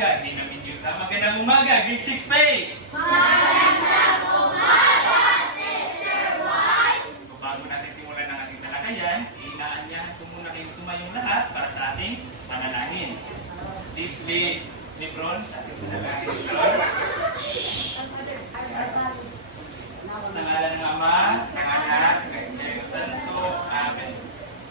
umaga. Hindi namin yun sa magandang umaga. Grade 6 Faye! Magandang umaga, Teacher White! So, bago natin simulan ng ating talakayan, inaanyahan ko muna kayong tumayong lahat para sa ating panalangin. This way, Lebron, sa ating panalangin. Sa ngalan ng Ama, ng Anak, ng Espiritu Santo. Amen.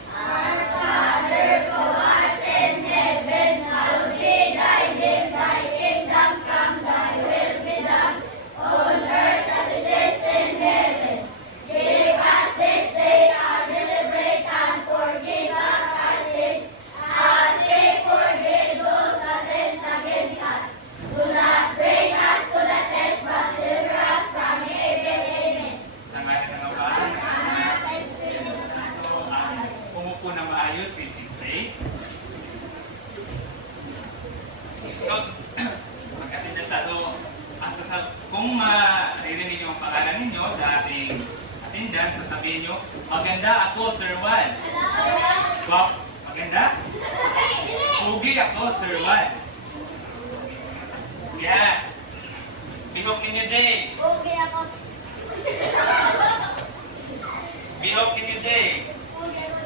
Our Father who art in heaven, hallowed be thy name, thy kingdom come, thy will be done, on earth as it is in heaven. Give us this day our daily bread, and forgive us our sins, as we forgive those who sin against us. Do not bring us to the test, but deliver us from evil. Amen. Sa ngalan ng Ama, ng Anak, ng Espiritu Santo. Amen. Umupo na maayos, grade 6 Faye. So, magkatinda tayo. Kung maririnig yung pangalan ninyo sa ating attendance, sasabihin nyo, maganda ako, Sir Juan. Wow, maganda? Pugi ako, Sir Juan. Yan. Bihok ninyo, Jay. Okay ako. Bihok ninyo, Jay. Okay ako.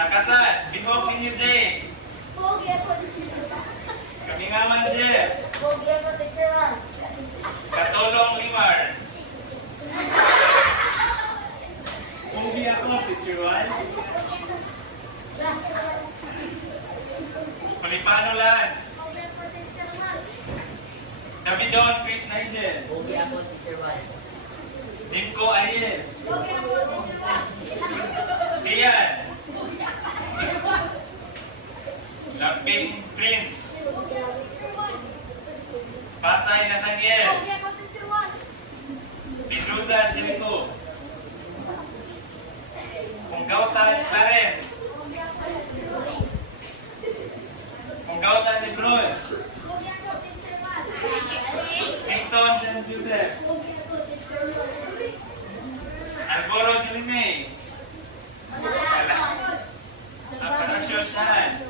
Nakasad. Bihok ninyo, Jay. Okay ako, Teacher. Kami nga man, Jeff. Okay ako, Teacher. Katulong Limar. Pugi ako, Teacher Juan. Malipano Lance. Davidon Chris Nigel. Okay ako, Teacher White. Nimco Ariel. Okay ako, Teacher. Sian. Lamping Prince. Pasay Nathaniel. Okay ako, Teacher. Pedroza Angelico. Punggautan Clarence. Okay ako, Teacher. Punggautan Lebron. Okay ako, Teacher. Simpson John Joseph. Okay ako, Teacher. Alboro Julimay. Aparasyo Shan.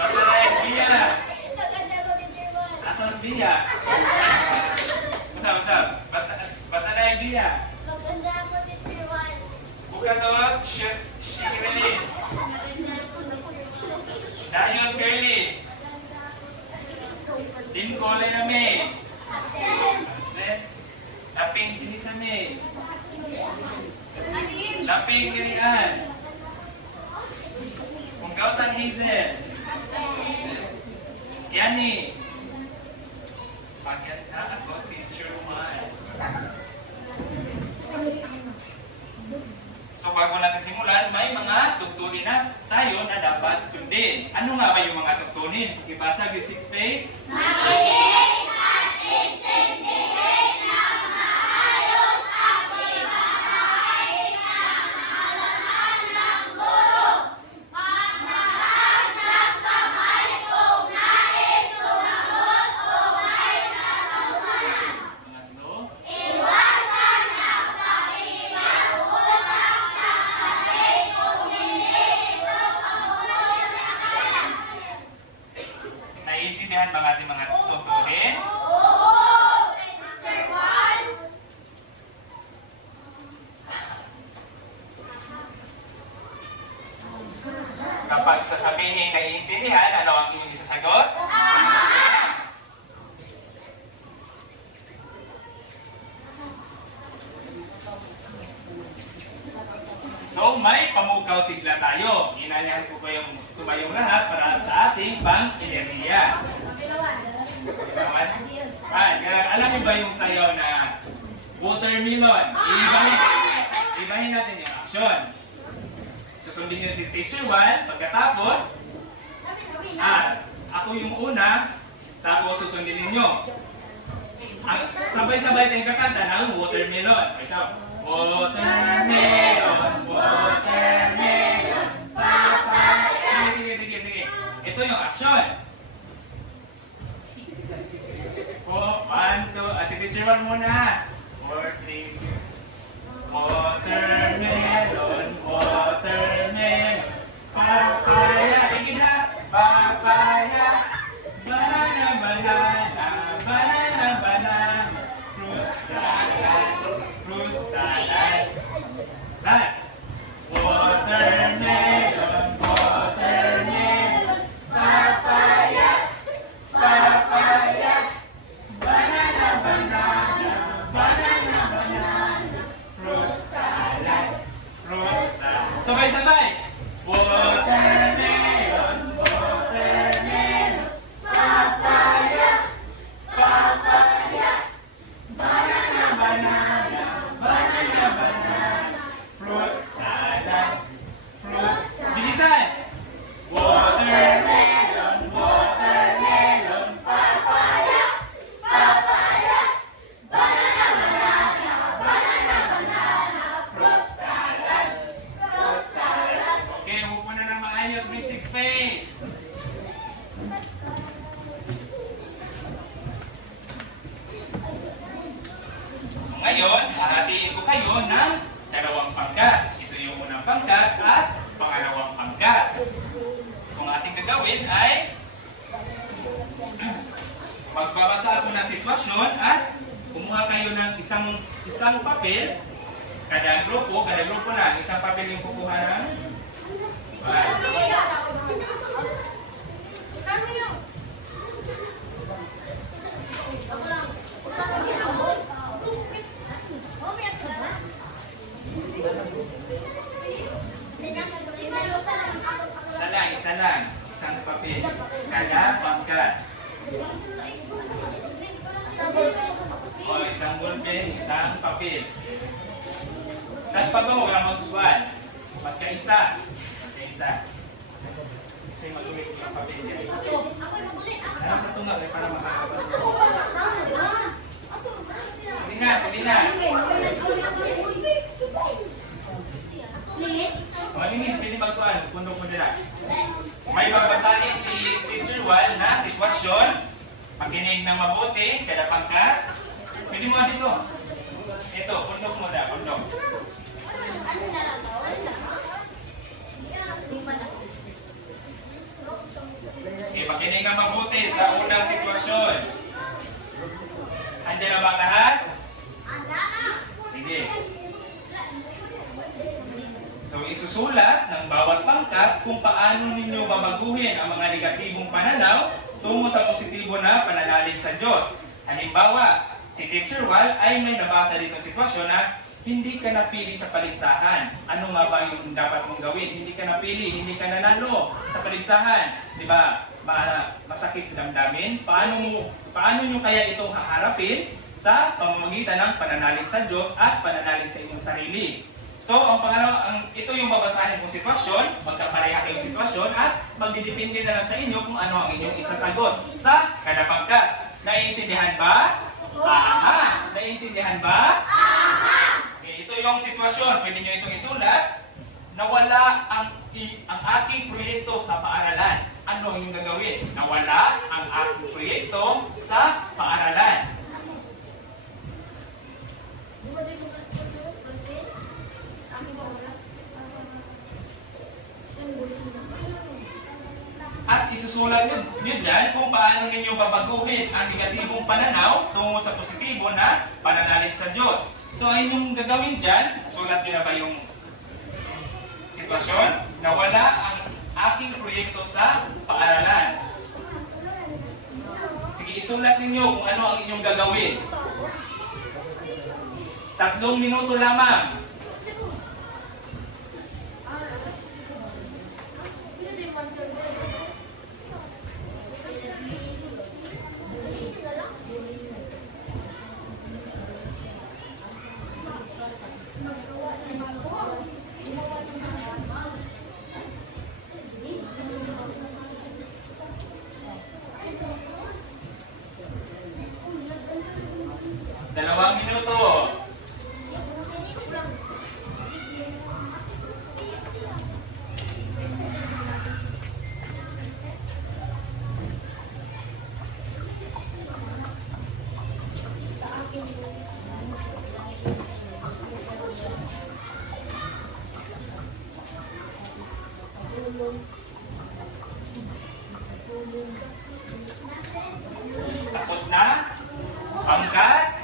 Batanay Bia. Maganda ako, Teacher. Asan Bia? Usap. Batanay Bia. Maganda ako, Teacher. Bukatawag Shirley. Dayon Curly. Din Kole na May. Laping Kinisa May. Laping Kirian. Punggautan Hazel. Yani. Maganda ako, Teacher Juan. So bago natin simulan, may mga tugtunin na tayo na dapat sundin. Ano nga ba yung mga tugtunin? Ibasa, grade 6 Faye. Makinig at intindihin ng maayos ang pinapahayag ng halaman ng guro. Magmahas ng kamay kung nais sumagot o may katanungan. Pangatlo. Iwasan ang pakikipag-usap sa kamay kung hindi ito pangulo sa kanan. Naiintindihan ba ating mga tugtunin? Oo! Teacher Juan! Kapag sasabihin naiintindihan, ano ang inyong isasagot? So may pamukaw sigla tayo. Inanyahan ko ba yung tumayong lahat para sa ating pang-enerhiya. Alam niyo ba yung sayaw na watermelon? Ibahin natin yung action. Susundin niyo si Teacher Juan. Pagkatapos, ako yung una, tapos susundin ninyo. Sabay-sabay tayong kakanta ng watermelon. Watermelon, watermelon, papaya. Sige. Ito yung action. Si Teacher Juan muna. 4, 3, 2. Watermelon, watermelon, papaya. Tingin na. Papaya. Magbabasa ako ng sitwasyon at kumuha kayo ng isang papel. Kada grupo na, isang papel yung kukuha ng isa lang, isang papel. Kada pangkat. O, isang ballpen, isang papel. Tapos pag mo ka magbuwan, magkaisa. Kasi mag-uwi sa mga papel yan. Ano sa tunga, para makakabot. Sige na. O, pwede magbuwan, pundok mo nila. May magbasahin si Teacher Wal na sitwasyon. Pakinig na mabuti, kada pangkat. Pwede mo nga dito. Ito, pundok mo na, pundok. Okay, pakinig na mabuti sa unang sitwasyon. Handa na ba ang lahat? Sige. So, isusulat ng bawat pangkat kung paano ninyo babaguhin ang mga negatibong pananaw tungo sa positibo na pananalig sa Diyos. Halimbawa, si Teacher Wal ay may nabasa ditong sitwasyon na hindi ka napili sa paligsahan. Ano nga ba yung dapat mong gawin? Hindi ka napili, hindi ka nanalo sa paligsahan. Di ba? Masakit sa damdamin. Paano nyo kaya itong haharapin sa pamamagitan ng pananalig sa Diyos at pananalig sa inyong sarili? So, ito yung babasahin kong sitwasyon, magkapareha kayong sitwasyon, at magdidepende na lang sa inyo kung ano ang inyong isasagot sa kada pangkat. Naiintindihan ba? Aha! Naiintindihan ba? Aha! Okay, ito yung sitwasyon. Pwede nyo itong isulat. Nawala ang aking proyekto sa paaralan. Ano ang inyong gagawin? Nawala ang aking proyekto sa paaralan. At isusulat nyo dyan kung paano ninyo babaguhin ang negatibong pananaw tungo sa positibo na pananalig sa Diyos. So, ay inyong gagawin dyan, sulat nyo na ba yung sitwasyon? Nawala ang aking proyekto sa paaralan. Sige, isulat ninyo kung ano ang inyong gagawin. 3 minuto lamang. Dalawang minuto. Tapos na? Pangkat?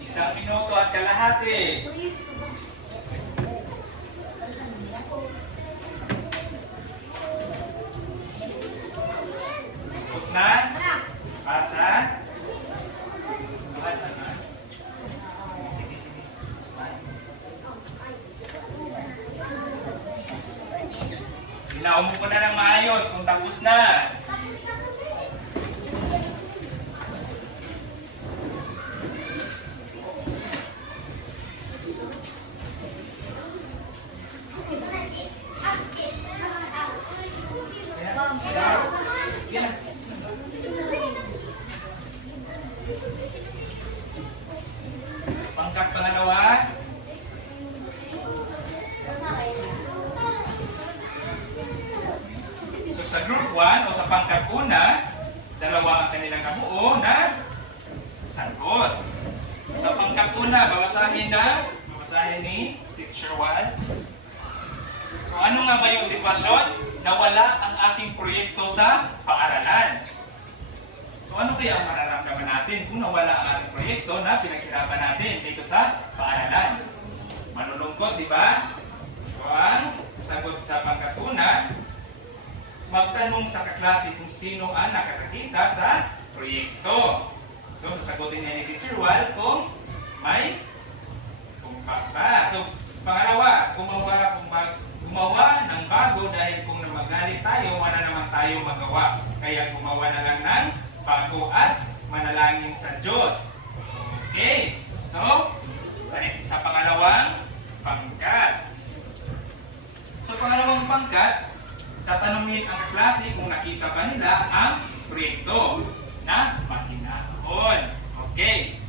Isang minuto at kalahati. Tapos na? Pasa? Sige. Inaum ko na ng maayos kung tapos na. Pangkat pangalawa. So sa group 1 o sa pangkat una, dalawa ang kanilang kabuo na sagot. Sa pangkat una, babasahin ni Teacher Wal. So ano nga ba yung sitwasyon? Nawala ang aking proyekto sa paaralan. So ano kaya ang mararamdaman natin kung nawala ang ating proyekto na pinaghirapan natin dito sa paaralan? Malulungkot, di ba? So ang sagot sa pangkatuna, magtanong sa kaklase kung sino ang nakakakita sa proyekto. So sasagutin niya ni Teacher Wal kung may tumpak ba. So pangalawa, gumawa ng bago dahil kung namagalit tayo, wala naman tayo magawa. Kaya gumawa na lang ng bago at manalangin sa Diyos. Okay, so sa pangalawang pangkat. So pangalawang pangkat, tatanungin ang klase kung nakita ba nila ang proyekto na makinahon. Okay.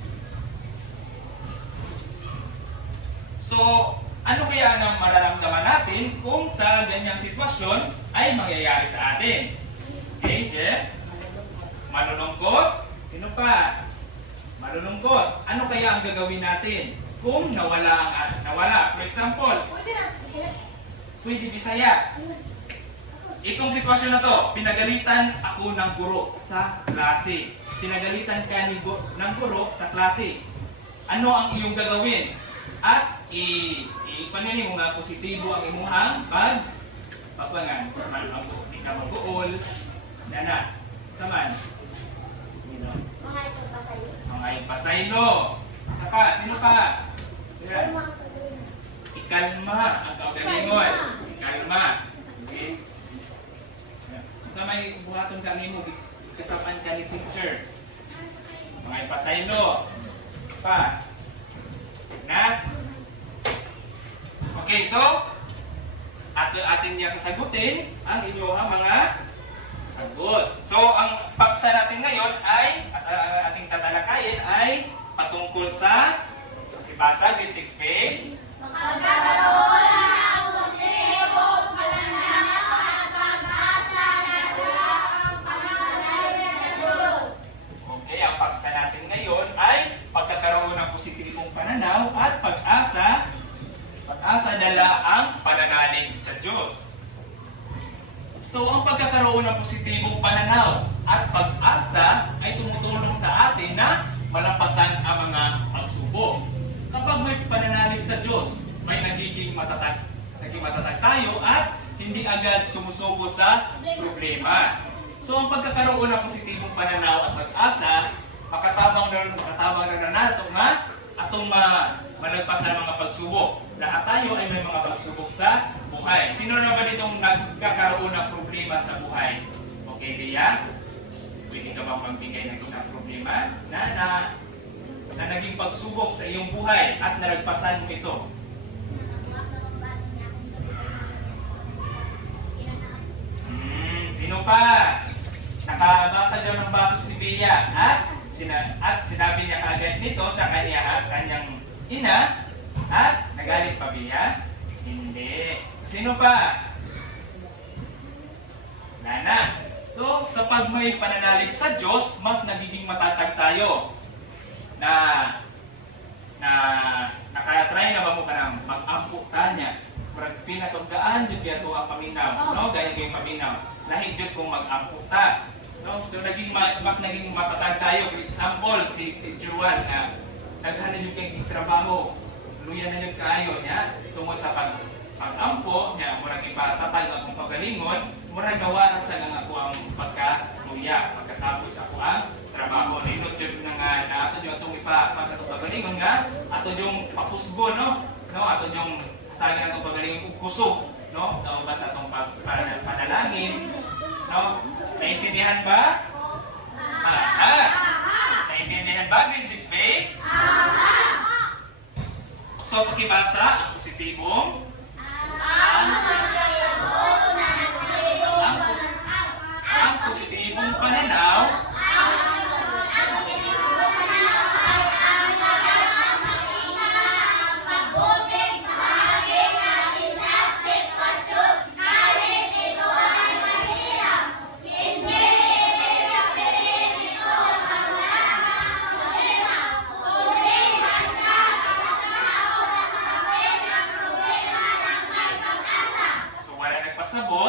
So, ano kaya ang mararamdaman natin kung sa ganyang sitwasyon ay mangyayari sa atin? Okay, Jeff? Malulungkot? Sino pa? Malulungkot. Ano kaya ang gagawin natin kung nawala? For example, pwede Bisaya. Itong sitwasyon na to, pinagalitan ako ng guro sa klase. Pinagalitan ka ng guro sa klase. Ano ang iyong gagawin? At ipanin mo nga positibo ang imuhang pagpapangan. Di ka mag-uol. Nana, saman? Mga ipasaylo. Saka, sino pa? Ikalma ang kaugalingon. Ikalma. Okay? Sa may buhaton ka nimo, kasapan ka ni teacher. Mga ipasaylo. Pa. Na? Okay, so atin niya sasagutin ang inyong mga sagot. So, ang paksa natin ngayon ay, ating tatalakayin ay patungkol sa ibasa, grade 6 page. Magkakaroon ng positibong pananaw at pag-asa na wala ang pananalig sa Diyos. Okay, ang paksa natin ngayon ay pagkakaroon ng positibong pananaw at pag-asa dala ang pananalig sa Diyos. So, ang pagkakaroon ng positibong pananaw at pag-asa ay tumutulong sa atin na malampasan ang mga pagsubok. Kapag may pananalig sa Diyos, may nagiging matatag tayo at hindi agad sumusuko sa problema. So, ang pagkakaroon ng positibong pananaw at pag-asa, makatabang na nato nga atong malagpasan ang mga pagsubok. Lahat tayo ay may mga pagsubok sa buhay. Sino na ba ditong nagkakaroon ng problema sa buhay? Okay, Bea? Pwede ka bang magbigay ng isang problema na naging pagsubok sa iyong buhay at nalagpasan mo ito? Sino pa? Nakabasa daw ng baso si Bea at sinabi niya kaagad nito sa kanyang ina at nagalit pa Bea? Hindi. Sino pa? Nana. So, kapag may pananalig sa Diyos, mas nagiging matatag tayo. Na nakatry na ba mo ka na mag-amputa niya? Parang pinatuggaan dyan kaya ito ang paminaw. No? Gaya kayong paminaw. Lahig dyan kung mag-amputa. No? So, mas naging matatag tayo. For example, si Teacher Juan na naghanap yung kayong trabaho. Luya na yung kayo niya tungkol sa pag-ampo niya. Murag ipatatag akong pagalingon. Murag gawa sa nga ako ang pagka-luya. Pagkatapos ako ang trabaho. Ninot dyan na nga ato yung itong ipapasa itong pagalingon nga. Ato yung pakusgo, no? Ato yung talaga itong pagalingon kusog. No? Tawag ba sa itong panalangin? No? Naintindihan ba? Naintindihan ba? Grade 6 page? So, pakibasa ang positibong ang positibong pananaw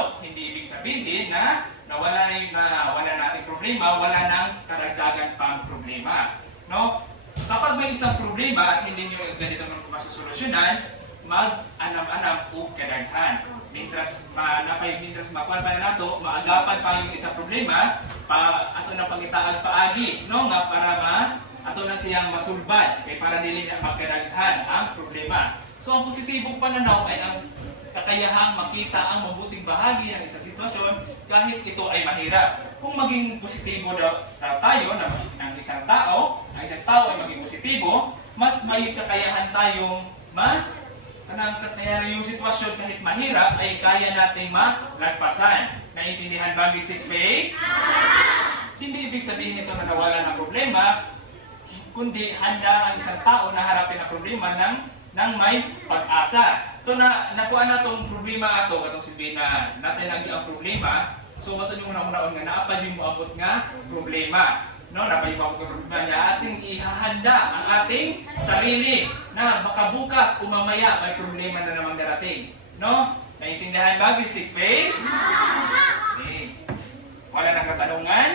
lumulubog, hindi ibig sabihin na wala nating problema, wala nang karagdagan pang problema. No? Kapag may isang problema at hindi nyo ganito masusolusyonan, mag-anam-anam o kadaghan. Mintras makuha pa na nato, maagapan pa yung isang problema, ato na pangitaag paagi, no? Nga para ato na siyang masulbad, kay para dili na magkadaghan ang problema. So ang positibong pananaw ay ang kakayahang makita ang mabuting bahagi ng isang sitwasyon kahit ito ay mahirap. Kung maging positibo tayo ng isang tao, ang isang tao ay maging positibo, mas may kakayahan tayong yung sitwasyon kahit mahirap ay kaya nating malagpasan. Naintindihan ba, Big 6 Hindi ibig sabihin ito na nawala ng problema, kundi handa ang isang tao na harapin ang problema ng may pag-asa. So nakuha na itong problema ato, katong sabihin na natin ang problema, so ito yung unang-unaon nga naapad yung moabot nga problema. No, napay mo ang problema niya, ating ihahanda ang ating sarili na baka bukas o mamaya may problema na namang darating. No? Naintindihan ba, Big 6 Okay. Wala nang katanungan?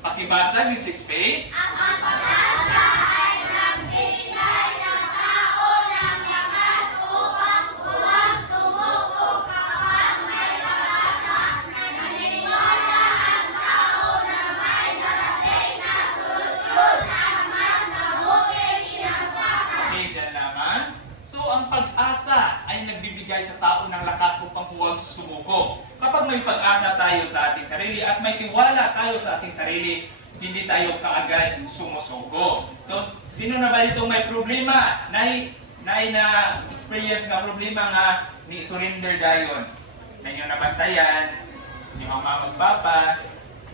Pakibasa, Big 6 Ang pag-asa ay nagbibigay ng tao ng lakas upang huwag sumuko kapag may pag-asa. Naniniwala ang tao na may darating na solusyon at mas mabuting kinabukasan. Okay, dyan naman. So, ang pag-asa ay nagbibigay sa tao ng lakas upang huwag sumuko. Kapag may pag-asa tayo sa ating sarili at may tiwala tayo sa ating sarili, hindi tayo kaagad sumusuko. So, sino na ba dito may problema? Na-experience nga problema nga ni surrender dayon. Na inyong nabantayan, yung mga magpapa,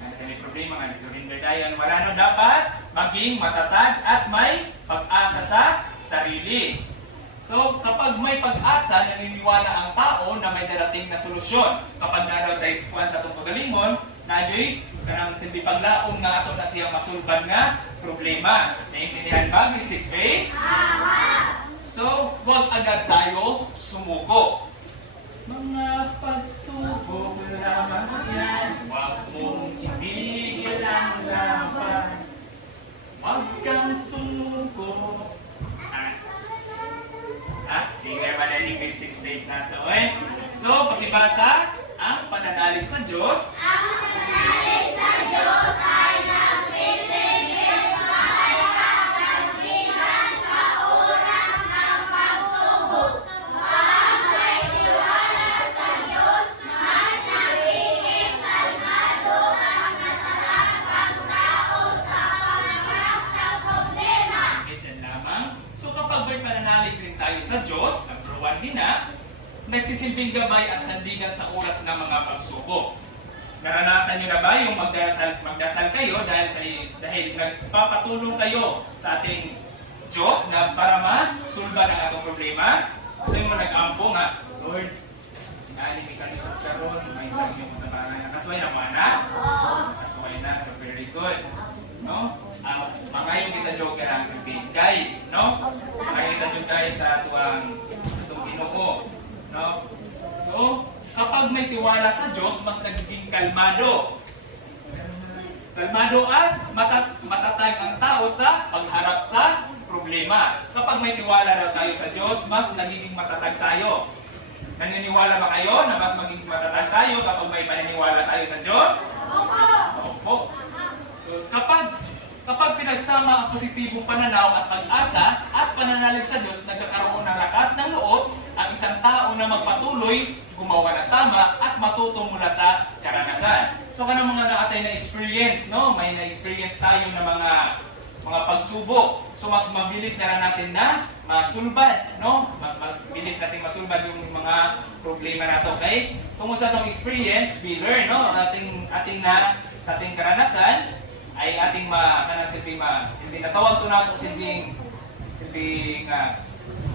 na may problema nga ni surrender dayon. Wala no dapat maging matatag at may pag-asa sa sarili. So, kapag may pag-asa, naniniwala ang tao na may darating na solusyon. Kapag naraw tayo kuhan sa itong pagalingon, nadyo'y karang silbi paglaon nga ato na siyang masulban nga problema. Naintindihan ba, Big 6 So, huwag agad tayo sumuko. Mga pagsubok lamang yan, huwag mong ibigil ang laban. Huwag kang sumuko. Singer ba na yung Big 6 na ito So, pakibasa, ang pananalig sa Diyos. Ang pananalig sa Diyos ay nagsisilbing kaligtasan sa oras ng pagsubok. Kapag may tiwala sa Diyos, mas nagiging kalmado ang natalagang tao sa pagharap sa problema. Diyan lamang. So, kapag may pananalig rin tayo sa Diyos, number 1 hina, nagsisilbing gabay at sandigan sa oras ng mga pagsubok. Naranasan nyo na ba yung magdasal kayo dahil nagpapatulong kayo sa ating Diyos na para masulban ang atong problema? Kasi mo nag-ampo nga, Lord, naalimi ka ni sa karon, may tagyo mo na nakasway na mga anak? Nakasway na, so very good. No? Mangayon kita joke lang sa bigay, no? Mangayon kita joke sa itong Ginoo. No? So, kapag may tiwala sa Diyos, mas nagiging kalmado. Kalmado at matatag ang tao sa pagharap sa problema. Kapag may tiwala daw tayo sa Diyos, mas nagiging matatag tayo. Naniniwala ba kayo na mas magiging matatag tayo kapag may paniniwala tayo sa Diyos? Opo. So, kapag pinagsama ang positibong pananaw at pag-asa at pananalig sa Diyos, nagkakaroon ng lakas ng loob ang isang tao na magpatuloy, gumawa ng tama at matuto mula sa karanasan. So kanang mga naatay na experience, no? May na-experience tayo ng mga pagsubok. So mas mabilis na natin na masulbad, no? Mas mabilis natin masulbad yung mga problema nato. Okay? Tungkol sa itong experience, we learn, no? Sa ating karanasan, ay ating hindi natawag to nato silbing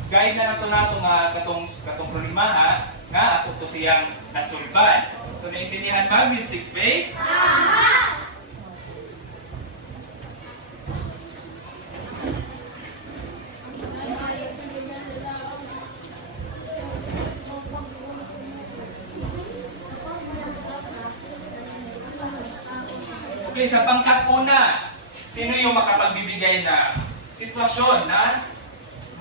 guide na nato nga katong problema nga ato to siyang nasulbad. So naintindihan ba, Big 6 Okay, sa pangkat una, sino yung makapagbibigay na sitwasyon na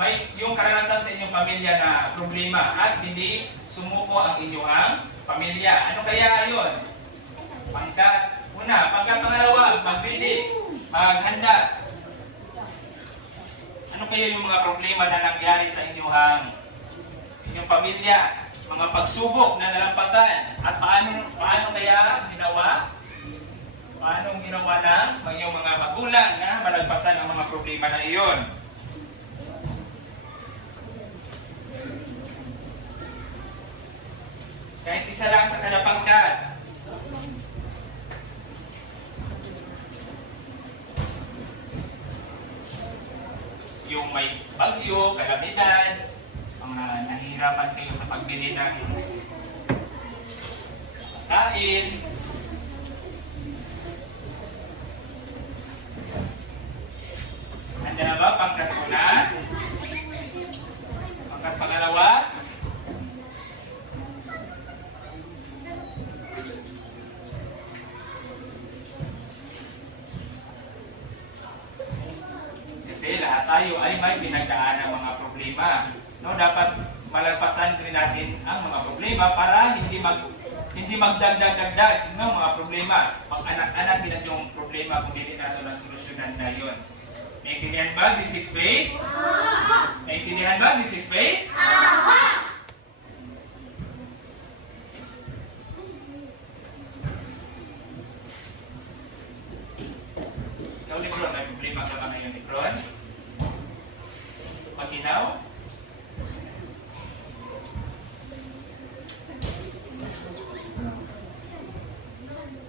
may yung karanasan sa inyong pamilya na problema at hindi sumuko ang inyong pamilya? Ano kaya yun? Pangkat una. Pangkat pangalawa, magbili, maghanda. Ano kaya yung mga problema na nangyari sa inyong pamilya? Mga pagsubok na nalampasan. At paano kaya ginawa? Paano ginawa ng inyong mga magulang na malagpasan ang mga problema na iyon? Kahit isa lang sa kada pangkat. Yung may bagyo, kalamidad, mga nahihirapan kayo sa pagbili ng pagkain. Handa na ba? Pangkat una? Pangkat pangalawa? Kasi lahat tayo ay may pinagdaan ng mga problema. No, dapat malagpasan din natin ang mga problema para hindi magdagdag-dagdag ng mga problema. Pag-anak-anak din ang yung problema kung hindi natin ang solusyonan na yun. Naintindihan ba, this 6 grade? Naintindihan ba, this 6 grade? Ikaw, Lebron, may problema ka ba ngayon, Lebron? Maginaw?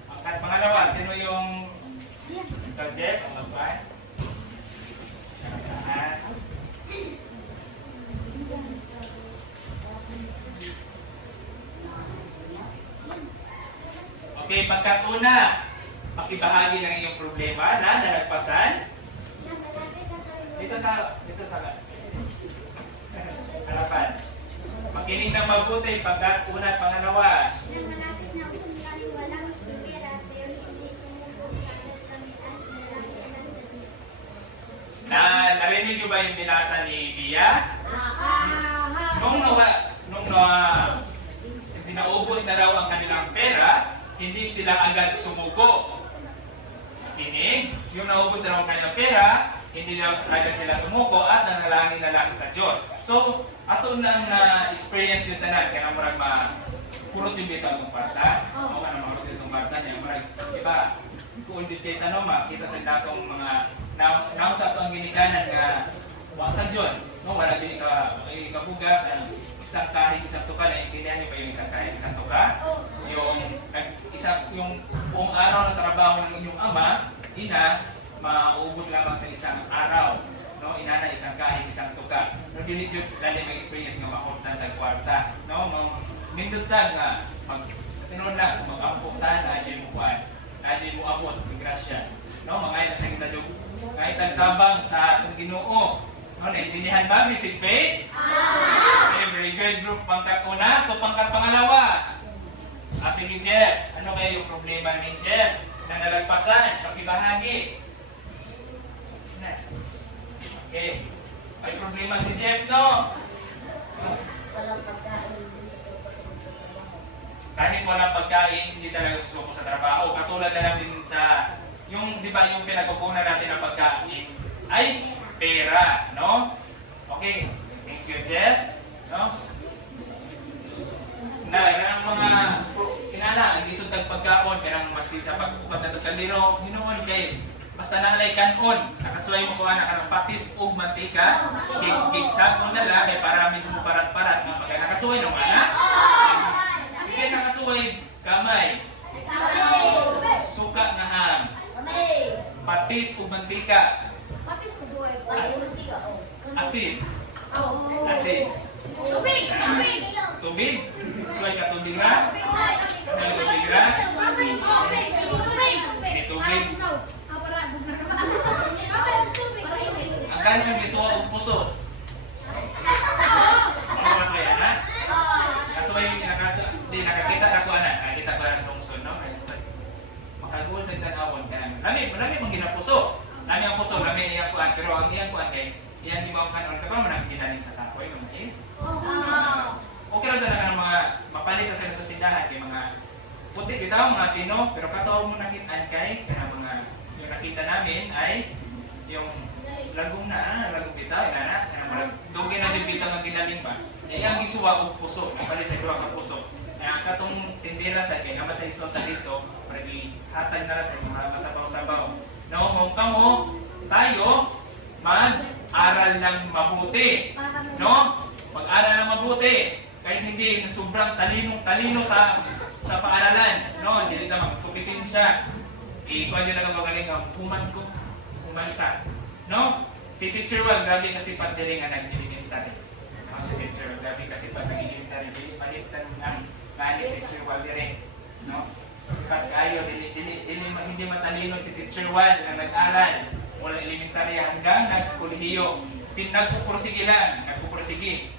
Pangkat pangalawa, sino yung ikaw, Jeff, ang magpan? Okay, pangkat una, pakibahagi ng iyong problema na nalagpasan. Dito sa harapan. Makinig ng mabuti, pangkat una at pangalawa. Narinig niyo ba yung binasa ni Bia? Nung naubos na daw ang kanilang pera, hindi sila agad sumuko. Makinig, yung naubos na daw ang kanilang pera, hindi daw agad sila sumuko at nanalangin na lang sa Diyos. So, ato na ang experience yung tanan, kaya marag purot yung bitaw ng parta. O ano, purot yung parta niya, marag, diba, kung dito makita sa datong mga naon sa ito ang ginikanan nga wasag yun. No, wala din ikabuga isang kahit isang tuka. Naintindihan niyo ba yung isang kahit isang tuka? Yung buong araw ng trabaho ng inyong ama, ina, mauubos lamang sa isang araw. No, ina na isang kahit isang tuka. No, dili jud dali may experience nga makutan tag kwarta. No, mindusag nga sa tinuod na mag-amputan na di mo kuan. Na di mo abot ng grasya. No, mga ina sa kita jud kahit ang tabang sa atong Ginoo. No, naintindihan ba, Mrs. Faye? Okay, very good, group. Pangkat una. So, pangkat pangalawa. Sige, Jeff. Ano kaya yung problema ni Jeff? Na nalagpasan, pakibahagi. Okay. May problema si Jeff, no? Walang pagkain sa Kahit walang pagkain, hindi talaga susuko sa trabaho. Katulad na lang din sa yung, di ba, yung pinagkukunan natin ng pagkain ay pera, no? Okay, thank you, Jeff. No? Ang mga kinala, hindi sutag pagkaon, kaya maski sa pagkukat na kaliro, hinuon kay basta nalay kanon, nakasuway mo ko anak ng patis o mantika, kigsap mo na lang, kay para medyo mo parat-parat, kaya nakasuway ng anak. Kasi nakasuway, kamay, suka na ham, patis o mantika, asin, tubig, suway ka tubig ra, may tubig, ang ganyan yung isuwa o puso. Ano masaya na? Kasuway, nakakita na ko anak, nakakita ko na sa lungsod, no? Makagul sa tanawon ka puso lamin iyang kuan pero ang iyang kuan kay iyang di mao kanon ka pa man ang ginaling sa kapoy mga is. Okay ra na mga mapalit na sa tindahan kay mga puti bitaw mga Pino pero kataw mo nakita kay kana mga yung nakita namin ay yung lagong lagong bitaw ina na dugay na din bitaw nga ginaling ba. Iyang gisuwa og puso napalit sa duha ka puso. Na katong tindera sa kay nga sa iso sa dito para hatag na sa mga masabaw-sabaw. No, kung kamo tayo mag-aral ng mabuti. No? Mag-aral ng mabuti. Kahit hindi sobrang talino sa paaralan. No, hindi na magkupitin siya. Ikuan yun na magaling ang kumanta. No? Si Teacher Wal, grabe kasi pagdiri nga nag-elementary. Si Teacher Wal, grabe kasi pag-elementary. Palitan ang kani Teacher Wal dire. No? Pag kayo, hindi matalino si Teacher Wal na nag-aral. Walang elementary hanggang nagkolehiyo. Nagpupursige lang, nagpupursige.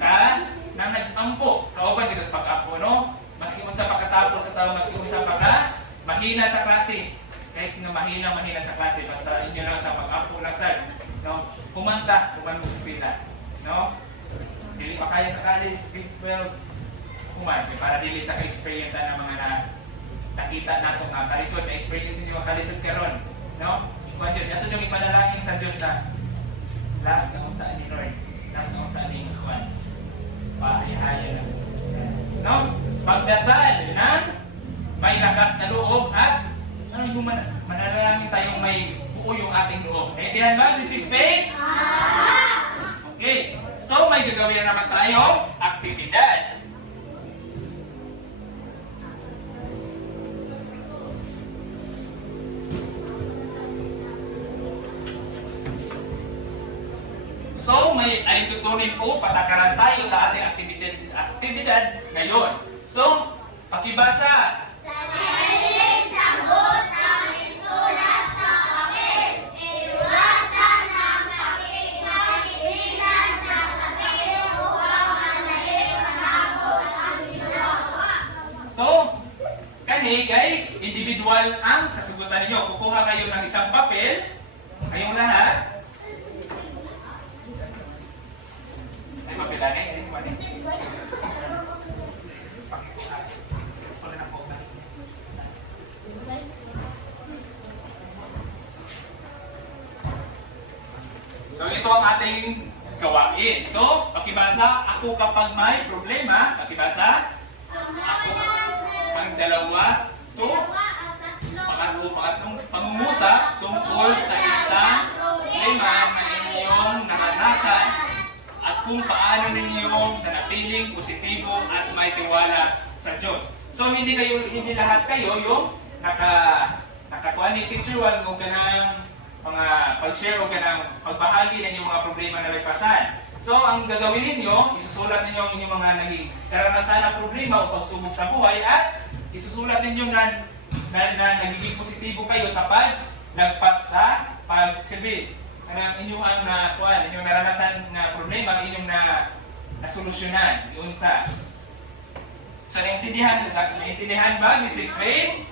Nang nag-ampo, kauban dito sa pag-ampo, no? Maski kung sa pagkatapos sa tao, maski kung sa mahina sa klase. Kahit nga mahina sa klase, basta inyo lang sa pag-ampo lasad. No? Kumanta, kuman mo eskwela. No? Dili pa kaya sa college, grade 12, kuman. Para dili ta ka-experience na mga nakita nato nga kalisod na experience ninyo kalisod karon, no? Ikuan yun, ato yung ipanalangin sa Dios na last na unta ni Lord, last na unta ni Juan. Pahayahaya na. No? Pagdasal ng may lakas na loob at ano yung manalangin tayong may buo yung ating loob. Naintindihan ba? This is faith? Okay. So may gagawin na naman tayong aktibidad. So, may alitutunin po, patakaran tayo sa ating aktibidad ngayon. So, pakibasa. Sa dahiling sagot ang isulat sa papel. Iwasan ang pakikisigan sa papel upang malalim matapos ang ginagawa. So, kani kay individual ang sasagutan ninyo. Kukuha kayo ng isang papel, kayong lahat. Ay, mapilanay. Ay, kumanin. Wala na po ka. So, ito ang ating gawain. So, pakibasa, ako kapag may problema, pakibasa, ang dalawa, pangatlong pangungusap tungkol sa isang problema na inyong naranasan at kung paano ninyo nanatiling positibo at may tiwala sa Diyos. So hindi lahat kayo yung nakakuha ni Teacher Wal o kanang mga pag-share o kanang pagbahagi ng inyong mga problema na nagpasan. So ang gagawin ninyo, isusulat ninyo ang inyong mga naging karanasan na problema o pagsubok sa buhay at isusulat ninyo na nagiging positibo kayo sa paglagpas sa pagsilbi. Ang inyong inyong naranasan na problema, inyong nasolusyonan, yun sa. So, naintindihan ba, Mrs. Faith?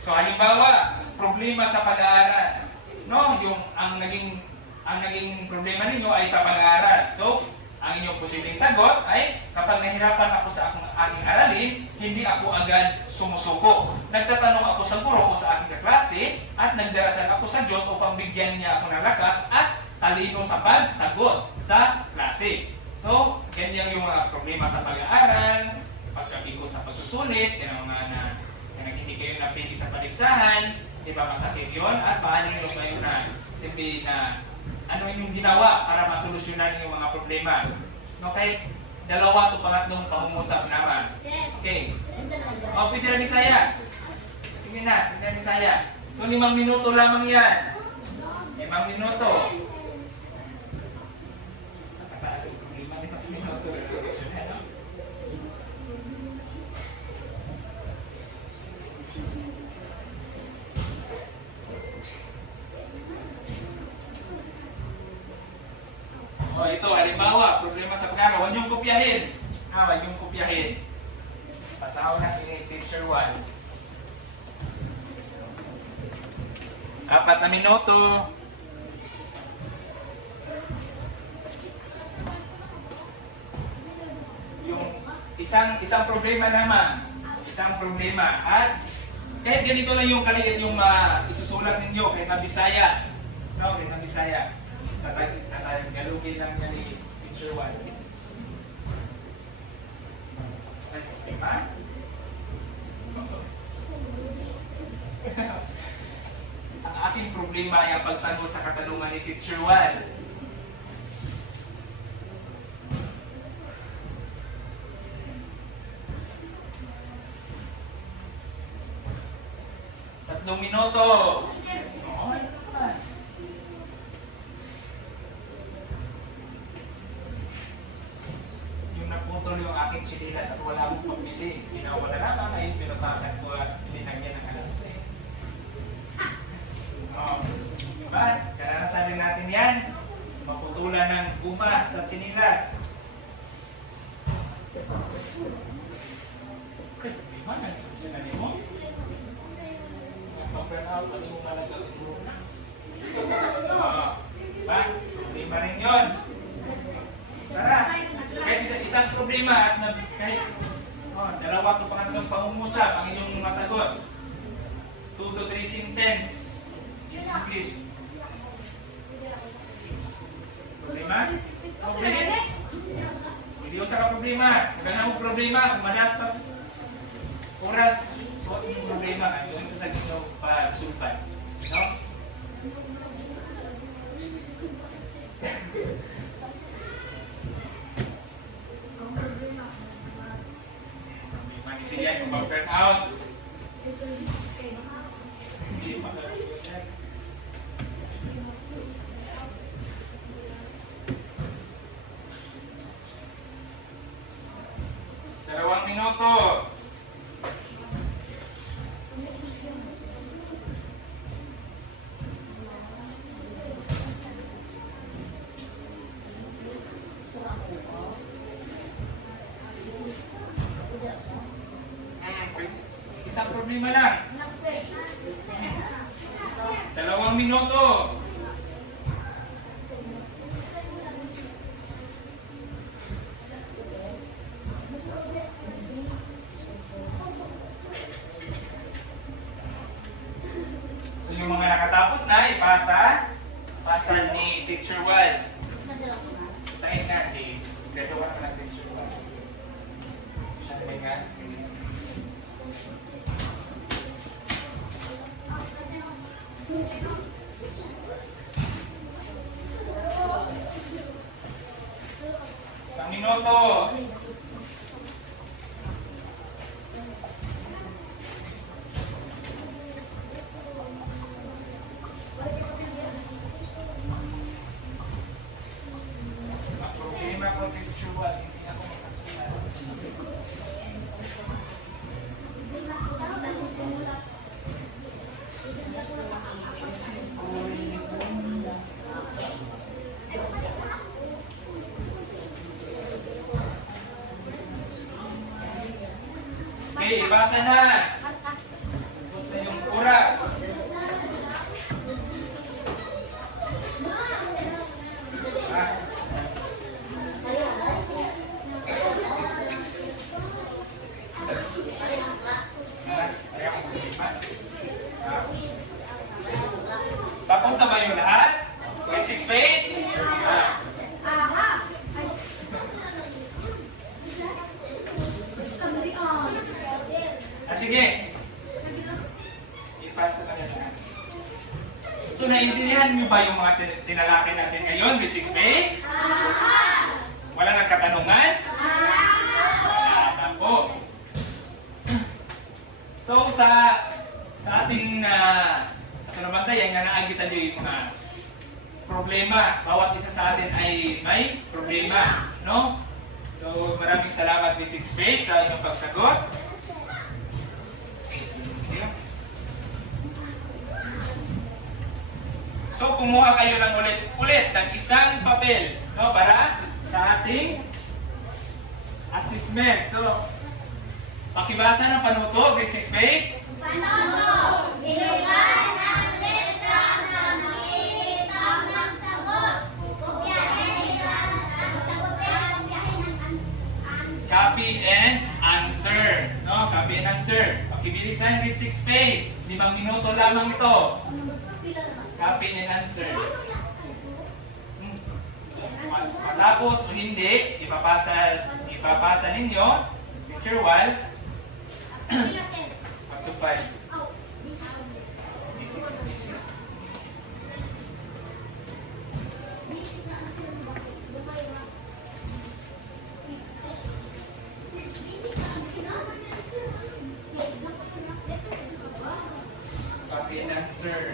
So, halimbawa, problema sa pag-aaral. No, ang naging problema ninyo ay sa pag-aaral. So, ang inyong posibleng sagot ay kapag nahirapan ako sa aking aralin, hindi ako agad sumusuko. Nagtatanong ako sa guro o sa aking kaklase at nagdarasal ako sa Diyos upang bigyan niya ako ng lakas at talino sa pagsagot sa klase. So, ganyan yung mga problema sa pag-aaral, pagkabigo sa pagsusulit, yan ang mga na hindi kayo napili sa paligsahan, di ba masakit yun? At paano nyo kayo na simple na ano yung ginawa para masolusyonan yung mga problema. Okay? Dalawa to pangatlong pangungusap naman. Okay. O, pwede na Bisaya. Sige na, pwede na Bisaya. So, 5 minuto lamang yan. 5 minuto. Sa kataas yung 5 minuto. O ito, halimbawa, problema sa pag-aaral. Huwag niyong kopyahin. Huwag niyong kopyahin. Pasahaw na ni Teacher Wal. 4 na minuto. Yung isang problema naman. Isang problema. At kahit ganito lang yung kaliit yung isusulat ninyo kahit na Bisaya. No, kahit na Bisaya. Tagalogin lang yan ni Teacher Juan. Diba? Ang aking problema ay ang pagsagot sa katanungan ni Teacher Juan. Tatlong minuto. Oo, ano naman. Yung naputol yung aking sinilas at wala akong pambili. Pinawala na ngayon, pinutasan ko at linagyan ng alam. Oh, diba? Karanasan din natin yan. Maputulan ng guma sa sinilas. Diba? Nagsasabi mo? Pag-burn out, ano mo malagay yung oo. Diba? Problema rin yun. Sarap. Kahit isang problema at kahit dalawa o pangatlong pangungusap ang inyong masagot. 2 to 3 sentence in English. Problema? Problema? Hindi ko sa problema. Kaya mo problema, manas pa oras. So, yung problema, yung sasagin nyo pag-sulpan. No? Mag-isig yan kung mag-burn out. Hindi makalagot yan. 2 minuto. Isang problema lang. 2 minuto. So yung mga nakatapos na, ipasa ni Teacher Juan. Tahin natin. Gagawa ka ng Teacher Juan. Tahin nga. Isang minuto. Ang problema ko, Teacher Juan, hindi ako makasulat. Okay, ibasa na. Tapos na yung oras. Tapos na ba yung lahat? Grade 6 Faith? Sige. Ipasa na yan. So, naiintindihan niyo ba yung mga tinalakay natin ngayon, grade 6 Faith? Walang nagkatanungan? Wala po. So, sa ating nabantayan nga naagitan nyo yung mga problema. Bawat isa sa atin ay may problema. No? So, maraming salamat grade 6 Faith sa inyong pagsagot. So, kumuha kayo ng ulit ng isang papel, no, para sa ating assessment. So, pakibasa ng panuto, grade 6 Faith. Panuto, binugan ang letra Copy and answer. No, copy and answer. Okay, bilisan, grade 6 pay. 5 minuto lamang ito. Copy and answer. Matapos o hindi, ipapasa ninyo, Teacher Wal, up to 5. Easy, easy. Copy and answer.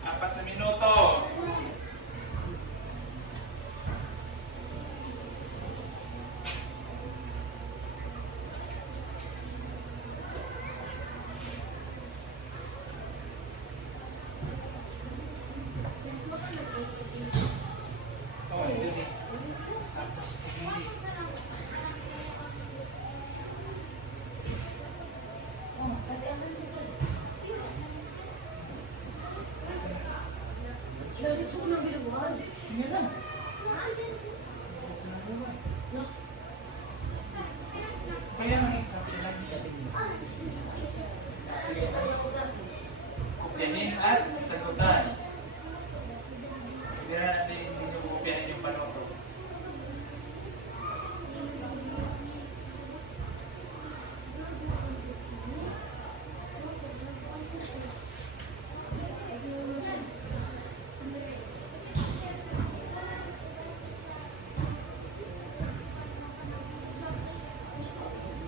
Apat na minuto. Oh, hindi. Tapos, hindi. Kaya nga Kopyahin at sagutan. Hindi na natin kopyahin yung panoto.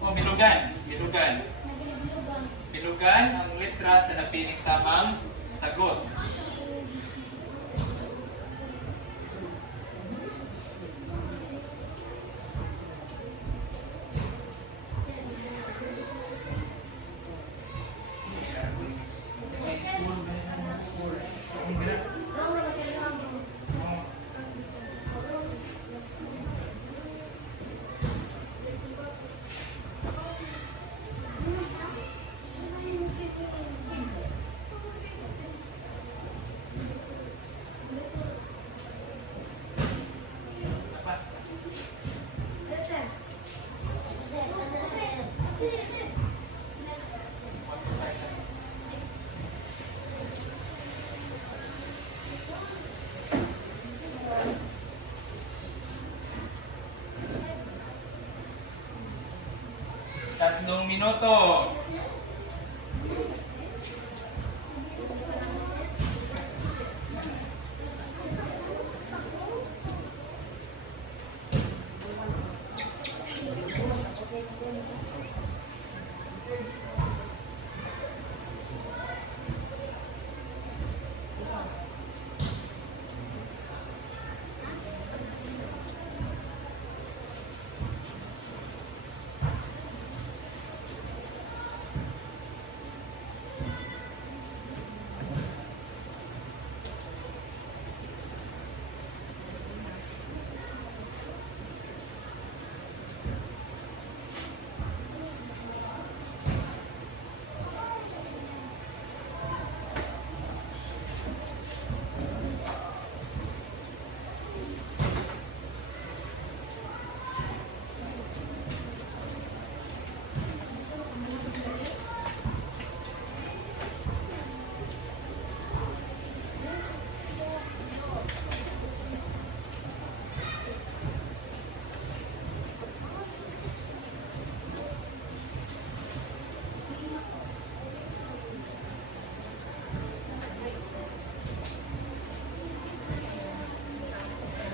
O, bilugan. Bilugan. Bilugan ang letra sa napiling tamang sagot. Tatlong minuto.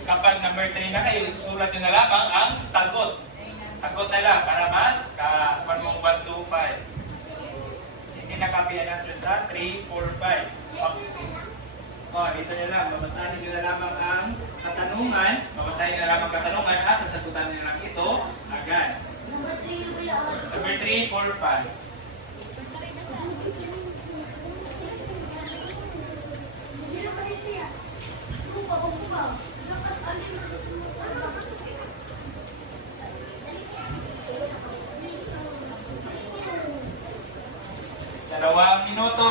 kapag number 3 na kayo, isusulat nyo na lamang ang sagot. Sagot na lang para ma-1 mong 1, 2, 5. Hindi na copy ang answer sa 3, 4, 5. Dito nyo lang. Babasahin nyo na lamang ang katanungan. Babasahin nyo na lamang katanungan at sasagutan nyo lang ito agad. Number 3 ba yan? Number 3, 4, 5. Hindi na pala siya. Buka. Lakas alin. Dalawang minuto.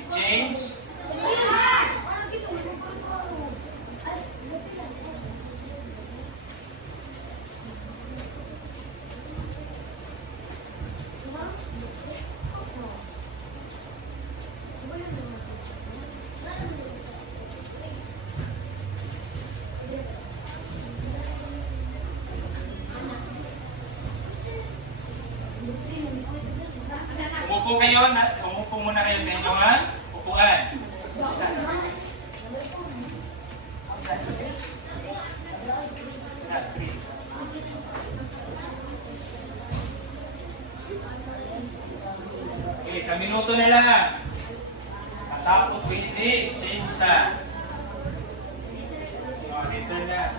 Exchange. Umupo muna kayo sa inyong upuan. Okay, sa minuto na lang. Matapos o hindi, exchange na. Return na.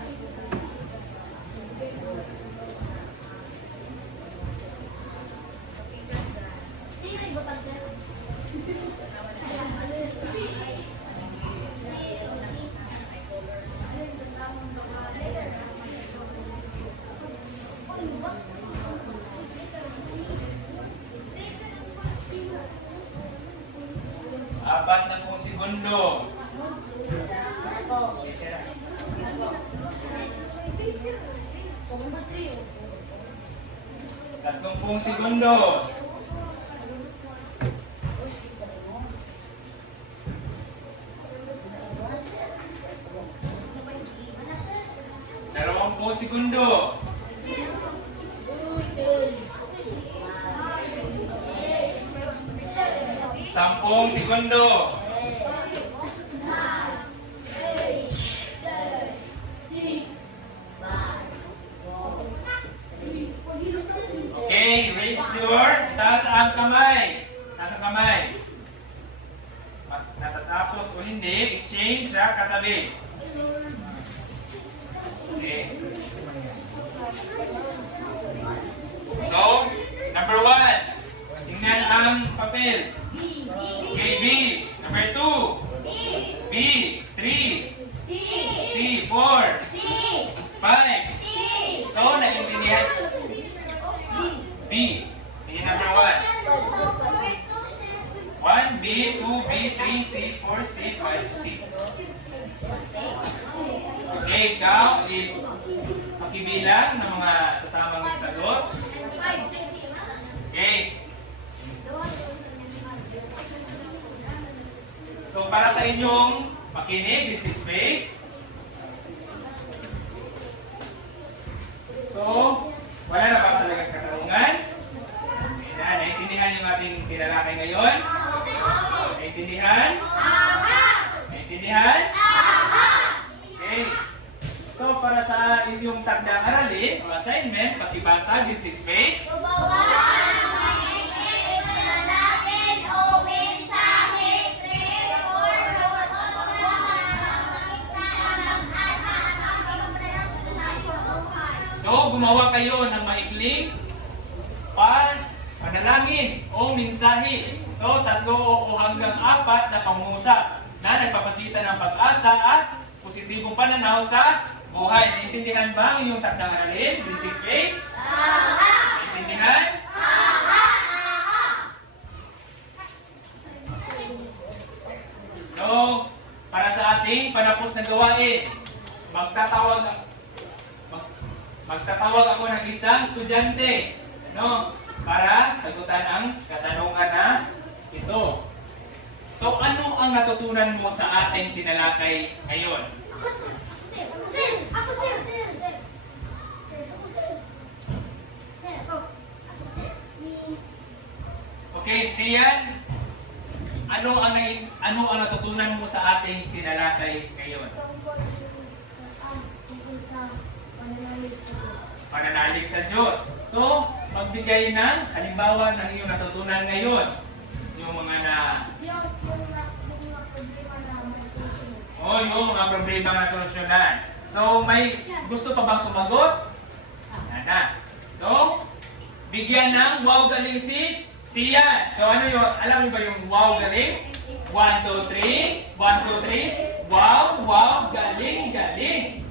Apat na pong segundo. Tatlong pong segundo. Dalawampung segundo. Sampung segundo. Okay, raise your, taas ang kamay. Taas ang kamay. Natatapos o hindi, exchange sa katabi. Okay. So, number 1, tingnan ang papel. Okay, B. Number 2, B. 3, C. 4, 5. So, naintindihan. B. Tingin number 1. 1, B, 2, B, 3, C, 4, C, 5, C. Okay, ikaw, pakibilang ng mga sa tamang sagot. Okay. So, para sa inyong makinig, this is faith. So, wala na ba talagang katanungan? Naintindihan yung ating tinalakay ngayon? Naintindihan? Naintindihan? Okay. So, para sa inyong takdang aralin o assignment, pakibasa, this is faith. So, gumawa kayo ng maikling panalangin o mensahe. So, 3 o hanggang 4 na pangungusap na nagpapakita ng pag-asa at positibong pananaw sa buhay. Naintindihan ba ang iyong takdang aralin? This is faith? Naintindihan? So, para sa ating panapos na gawain, magtatawag ako ng isang estudyante, no, para sagutan ang katanungan na ito. So ano ang natutunan mo sa ating tinalakay ngayon? Ako, sir. Ako, sir. Ako, sir. Sir. Sir. Ako, sir. Sir, ako. Ako, sir. Okay, Sian, ano ang natutunan mo sa ating tinalakay ngayon? Tungkol sa pananalig sa Diyos. Pananalig sa Diyos. So, magbigay ng halimbawa ng iyong natutunan ngayon. Yung mga Yung mga problema na may solusyon. yung mga problema na solusyonan. So, may gusto pa bang sumagot? Nada. So, bigyan ng wow galing si Sian. So, ano yun? Alam niyo ba yung wow galing? 1, 2, 3. 1, 2, 3. Wow, wow, galing, galing.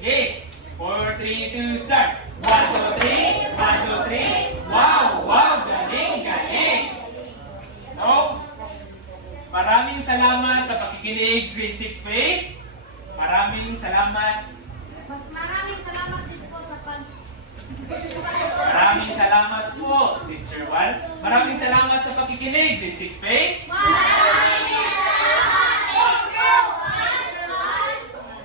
Okay. 4, 3, 2, start. 1, 2, 3. 1, 2, 3. Wow, wow, galing, galing. So, maraming salamat sa pakikinig, grade 6 faith. Maraming salamat. Maraming salamat din po sa Maraming salamat po, Teacher Wal. Maraming salamat sa pakikinig, grade 6 faith.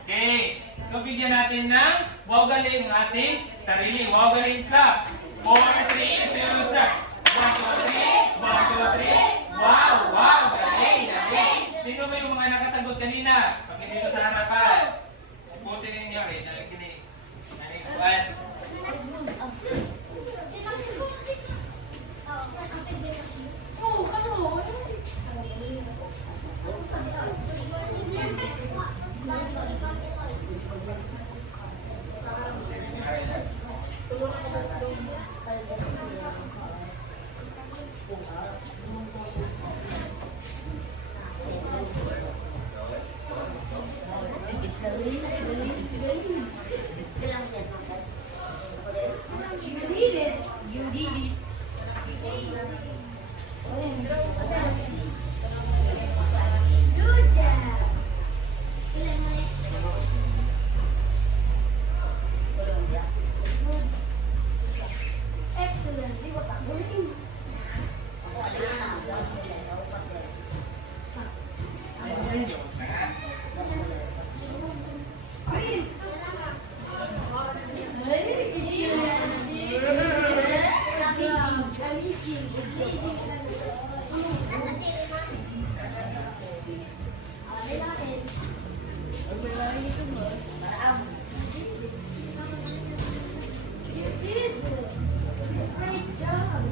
Okay. So, bigyan natin ng wow galing ang ating sarili. Wow galing clap. 4, 3, 2, start. 1, 2, 3. 1, 2, 3. Wow, wow, galing, galing. Sino ba yung mga nakasagot kanina? Pag dito sa harapan. Ipusin ninyo rin. Nakikinig. Nanikuan. You did it. Good job. Excellent. Di ba sa bullying? You did it. Great job.